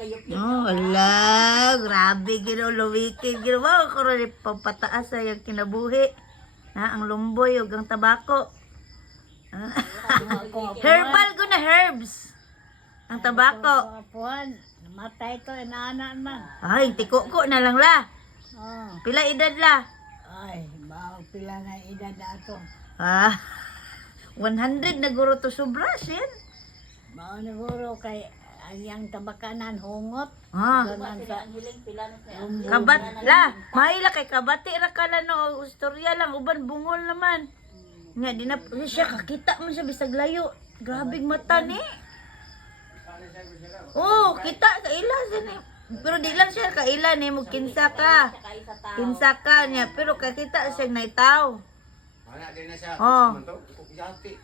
magkayop-yop. Oh, ala, grabe gino luwikin gino. Wow, ko rin pagpataas sa yung kinabuhi. Ha, ang lumboy ug ang tabako. Herbal ko na herbs. Ang tabako. Puan, namatay to, inaanak man. Ay, tiko ko na lang la. Oh. Pila edad la? Ay, baog pila na edad na ato. Ah, 100 na guro to sobra, sin. Mao naguro kay ang tabakanan hungot. Ah, Ganun sa Ang hiling pila na siya. kabat la. Mahila kay kabati ra kala no istorya lang uban bungol naman. Nya di na siya kakita man siya bisag layo. Grabing mata ni. Oh, kita sa ila sin. Pero di lang siya kaila ni mo kinsa ka. Kaya sa tao. Kinsa ka niya pero kakita siya naitaw. Anak din na siya. Oh. Isati.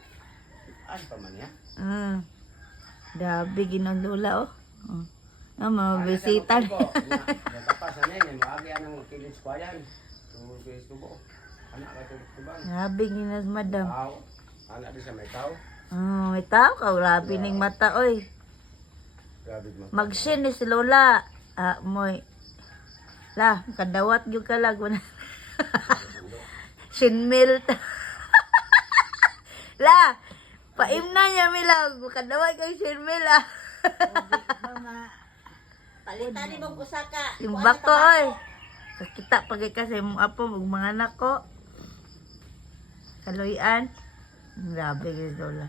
Ay, pa man niya. Dabi ginang lula oh. Ah, mga bisita. Nagtapas na niya. Maagi anong kilis ko yan. Tubo. Anak ka tubang. Grabe ginas madam. Tao. Anak din siya may tao. May tao ka, grabe ning mata oy. Grabe mo. Magsin ni si Lola. Moy. La, kadawat gyud ka lag na. Sinmil. La, paimna niya milag. Kadawat kay sinmil mga Palitan ni mong usaka. Yung bako oy. Kakita pagay kasi mong apo ug mga anak ko. Kaloyan. Grabe gyud Lola.